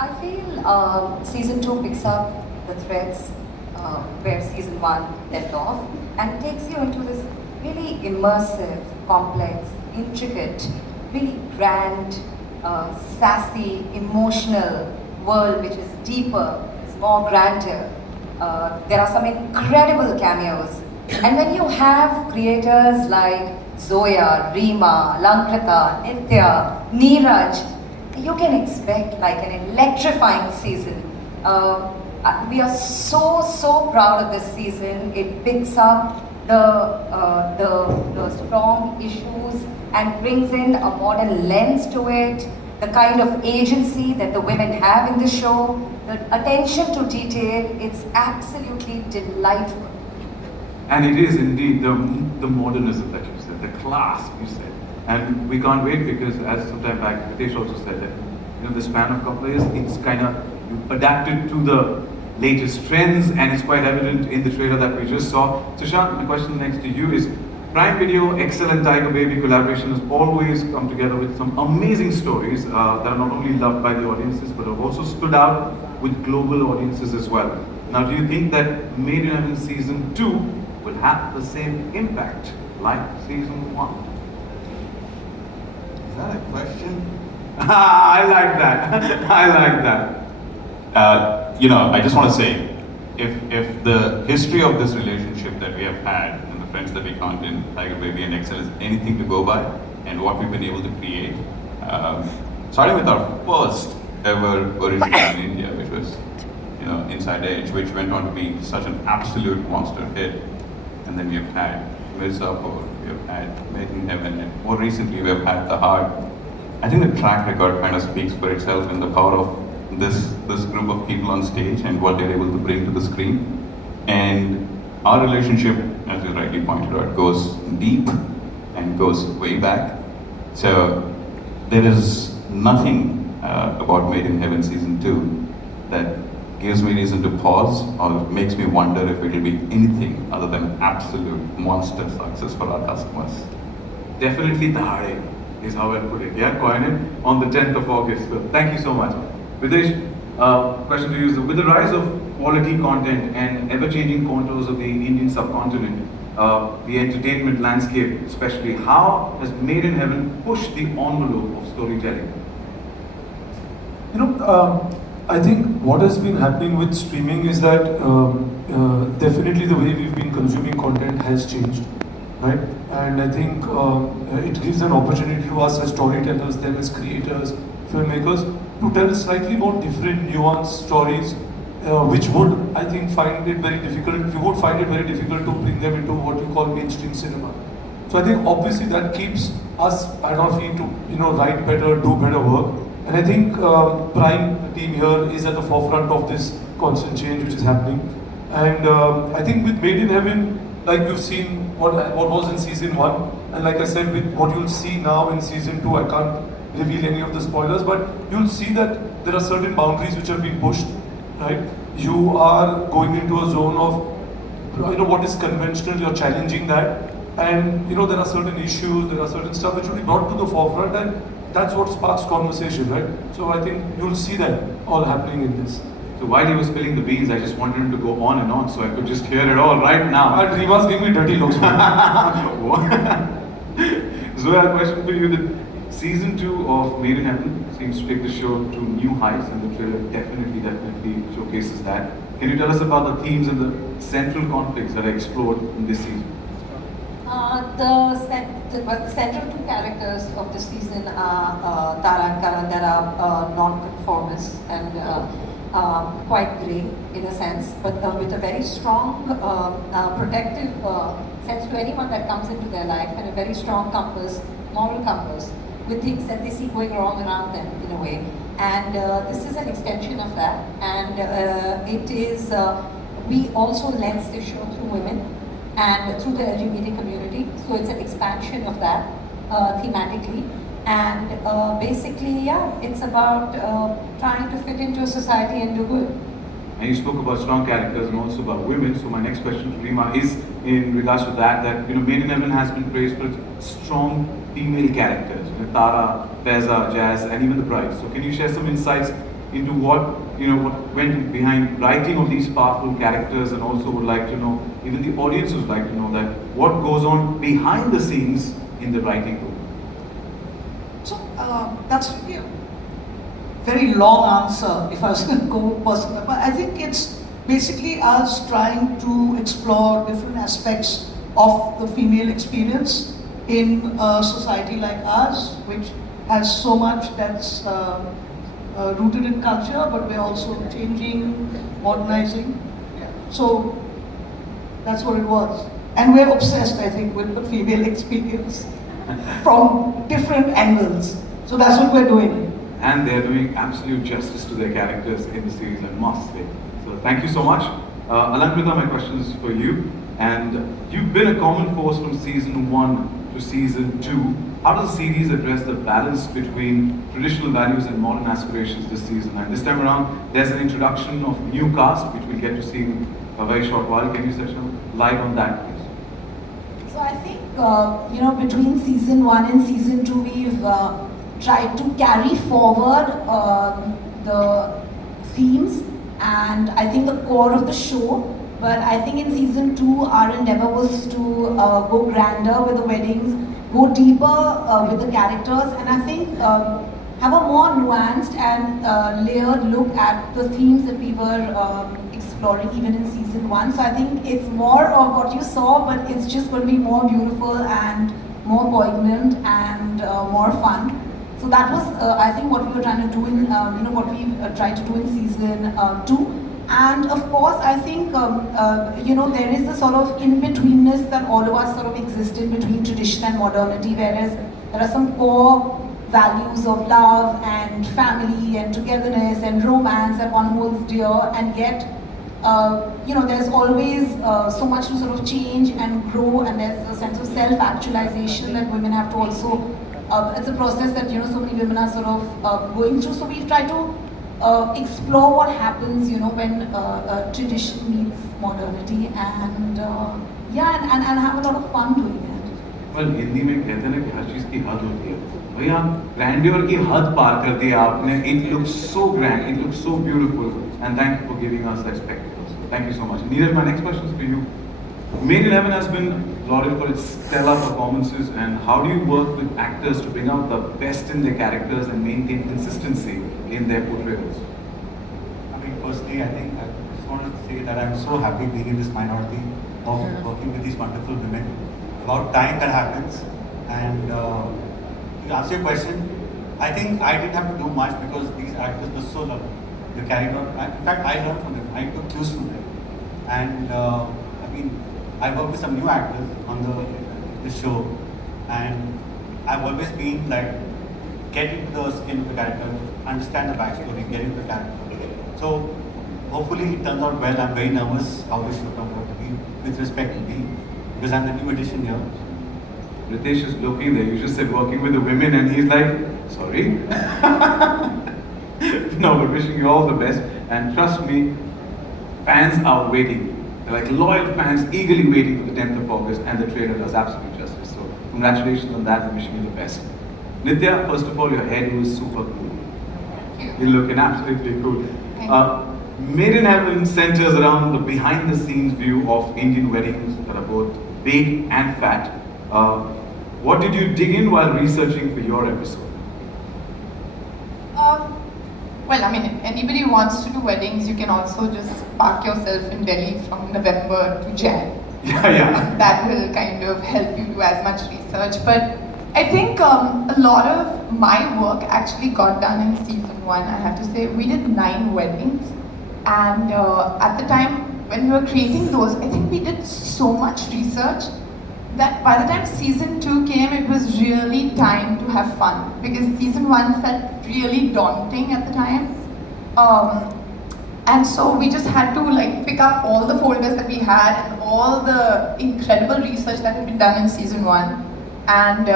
I feel season 2 picks up the threads where season 1 left off and takes you into this really immersive, complex, intricate, really grand, sassy, emotional world which is deeper, it's more grander. There are some incredible cameos. And when you have creators like Zoya, Reema, Lankrita, Nitya, Neeraj, you can expect like an electrifying season. We are so proud of this season. It picks up the strong issues and brings in a modern lens to it. The kind of agency that the women have in the show, the attention to detail, it's absolutely delightful. And it is indeed the modernism that you said, the class you said. And we can't wait because as some time back, Ritesh also said that, the span of a couple of years, it's kind of adapted to the latest trends and it's quite evident in the trailer that we just saw. Sushant, the question next to you is, Prime Video, Excel and Tiger Baby collaboration has always come together with some amazing stories that are not only loved by the audiences but have also stood out with global audiences as well. Now, do you think that Made in Heaven Season 2 will have the same impact like Season 1? Is that a question? I like that. I like that. I just want to say, if the history of this relationship that we have had and the friends that we count in Tiger Baby and Excel is anything to go by, and what we've been able to create, starting with our first ever original in India, which was, Inside Edge, which went on to be such an absolute monster hit, and then we have had Mirzapur, we have had Made in Heaven, and more recently we have had The Heart. I think the track record kind of speaks for itself and the power of this group of people on stage and what they're able to bring to the screen. And our relationship, as you rightly pointed out, goes deep and goes way back. So there is nothing about Made in Heaven Season 2 that gives me reason to pause or makes me wonder if it will be anything other than absolute monster success for our customers. Definitely Tahare is how I put it. Yeah, coined on the 10th of August. So thank you so much. Videsh, question to you is, with the rise of quality content and ever-changing contours of the Indian subcontinent, the entertainment landscape especially, how has Made in Heaven pushed the envelope of storytelling? I think what has been happening with streaming is that definitely the way we've been consuming content has changed, right? And I think it gives an opportunity to us as storytellers, them as creators, filmmakers, to tell slightly more different, nuanced stories, which would, I think, find it very difficult. You would find it very difficult to bring them into what you call mainstream cinema. So I think obviously that keeps us at our feet to write better, do better work. And I think Prime team here is at the forefront of this constant change which is happening. And I think with Made in Heaven, like you've seen what was in Season 1, and like I said, with what you'll see now in Season 2, I can't reveal any of the spoilers, but you'll see that there are certain boundaries which have been pushed, right? You are going into a zone of, what is conventional, you're challenging that, and there are certain issues, there are certain stuff which will be brought to the forefront, and that's what sparks conversation, right? So I think you'll see that all happening in this. So while he was spilling the beans, I just wanted him to go on and on so I could just hear it all right now. And Reema's giving me dirty looks. Zoya, a question for you. The Season 2 of Made in Heaven seems to take the show to new heights, and the trailer definitely showcases that. Can you tell us about the themes and the central conflicts that are explored in this season? The central two characters of the season are Tara and Karan, that are non-conformists and quite grey in a sense, but with a very strong protective sense to anyone that comes into their life, and a very strong compass, moral compass, with things that they see going wrong around them in a way. And this is an extension of that, and it is, we also lens the show through women and through the LGBT community, so it's an expansion of that thematically. And basically, yeah, it's about trying to fit into a society and do good. And you spoke about strong characters and also about women. So my next question to Reema is in regards to that Made in Heaven has been praised for its strong female characters. Tara, Faiza, Jazz, and even the bride. So can you share some insights into what what went behind writing of these powerful characters, and also would like to know, even the audience would like to know that what goes on behind the scenes in the writing room. So that's really a very long answer if I was going to go personal, but I think it's basically us trying to explore different aspects of the female experience in a society like ours, which has so much that's rooted in culture, but we're also changing, modernizing. Yeah. So that's what it was. And we're obsessed, I think, with the female experience from different angles. So that's what we're doing. And they're doing absolute justice to their characters in the series, I must say. So thank you so much. Alankrita, my question is for you. And you've been a common force from season 1 to season 2. How does the series address the balance between traditional values and modern aspirations this season? And this time around, there's an introduction of new cast, which we'll get to see in a very short while. Can you shed some light on that, please? So I think, between season 1 and season 2, we've tried to carry forward the themes and I think the core of the show. But I think in season 2, our endeavor was to go grander with the weddings, go deeper with the characters, and I think have a more nuanced and layered look at the themes that we were exploring even in season 1. So I think it's more of what you saw, but it's just going to be more beautiful and more poignant and more fun. So that was, I think, what we were trying to do in, what we tried to do in season 2. And of course, I think, there is a sort of in-betweenness that all of us sort of exist in between tradition and modernity, whereas there are some core values of love and family and togetherness and romance that one holds dear, and yet, there's always so much to sort of change and grow, and there's a sense of self-actualization that women have to also, it's a process that, so many women are sort of going through. So we've tried to explore what happens, when tradition meets modernity, and and have a lot of fun doing it. Well, Hindi में कहते हैं ना कि हर चीज़ की हद होती है। भैया grandeur की हद पार कर दी आपने। It looks so grand, it looks so beautiful, and thank you for giving us that spectacle. Thank you so much. Neeraj, my next question is for you. Made in Heaven has been lauded for its stellar performances, and how do you work with actors to bring out the best in their characters and maintain consistency in their portrayals? I mean, firstly, I think I just wanted to say that I'm so happy being in this minority of working with these wonderful women. About time that happens. And to answer your question, I think I didn't have to do much because these actors were so lovely. They carried on. In fact, I learned from them. I took cues from them. And I worked with some new actors on the show, and I've always been like, get into the skin of the character, understand the backstory, get into the character. So hopefully it turns out well. I'm very nervous how this show turns out to be with respect to me, because I'm the new addition here. Ritesh is looking there. You just said working with the women, and he's like, sorry. No, but wishing you all the best. And trust me, fans are waiting. They're like loyal fans, eagerly waiting for the 10th of August, and the trailer does absolute justice. So congratulations on that, and wishing you the best. Nitya, first of all, your hair was super cool. You're looking absolutely cool. Made in Heaven centers around the behind-the-scenes view of Indian weddings that are both big and fat. What did you dig in while researching for your episode? Well, I mean, if anybody wants to do weddings, you can also just park yourself in Delhi from November to Jan. Yeah. That will kind of help you do as much research. But I think a lot of my work actually got done in season 1. I have to say, we did 9 weddings. And at the time when we were creating those, I think we did so much research that by the time season 2 came, it was really time to have fun, because season 1 felt really daunting at the time. And so we just had to like pick up all the folders that we had and all the incredible research that had been done in season 1. And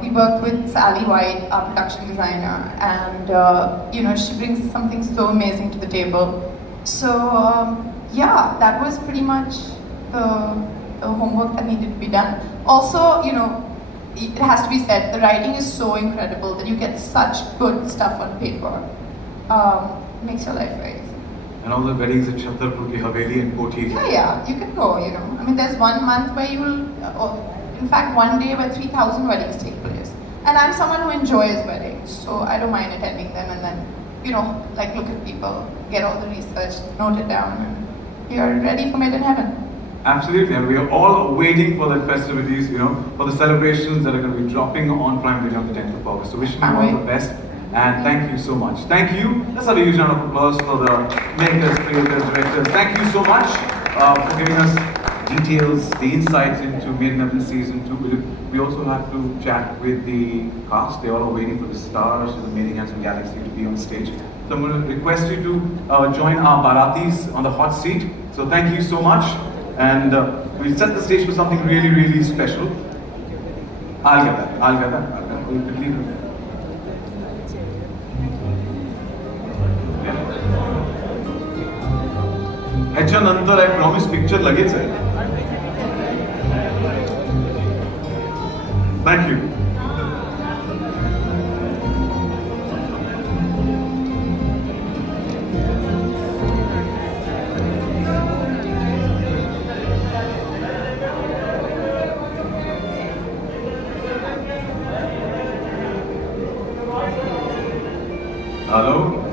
we worked with Sally White, our production designer, and she brings something so amazing to the table. So that was pretty much the homework that needed to be done. Also, it has to be said, the writing is so incredible that you get such good stuff on paper. makes your life very easy. And all the weddings at Chhatarpur ki Haveli and Koti. Yeah, you can go, you know. I mean, there's 1 month where in fact, 1 day where 3,000 weddings take place. And I'm someone who enjoys weddings, so I don't mind attending them and then, you know, like look at people, get all the research, note it down, and you're ready for Made in Heaven. Absolutely, and we are all waiting for the festivities, you know, for the celebrations that are going to be dropping on Prime Video on the 10th of August. So wishing you all the best, and thank you so much. Thank you. Let's have a huge round of applause for the makers, creators, directors. Thank you so much for giving us details, the insights into Made in Heaven Season 2. We also have to chat with the cast. They all are waiting for the stars of the Mating Hands from Galaxy to be on stage. So I'm going to request you to join our Baratis on the hot seat. So thank you so much. And we'll set the stage for something really, really special. I'll get that. We'll quickly do that. ह्याच्यानंतर I promise picture लगेच आहे. Thank you. Hello?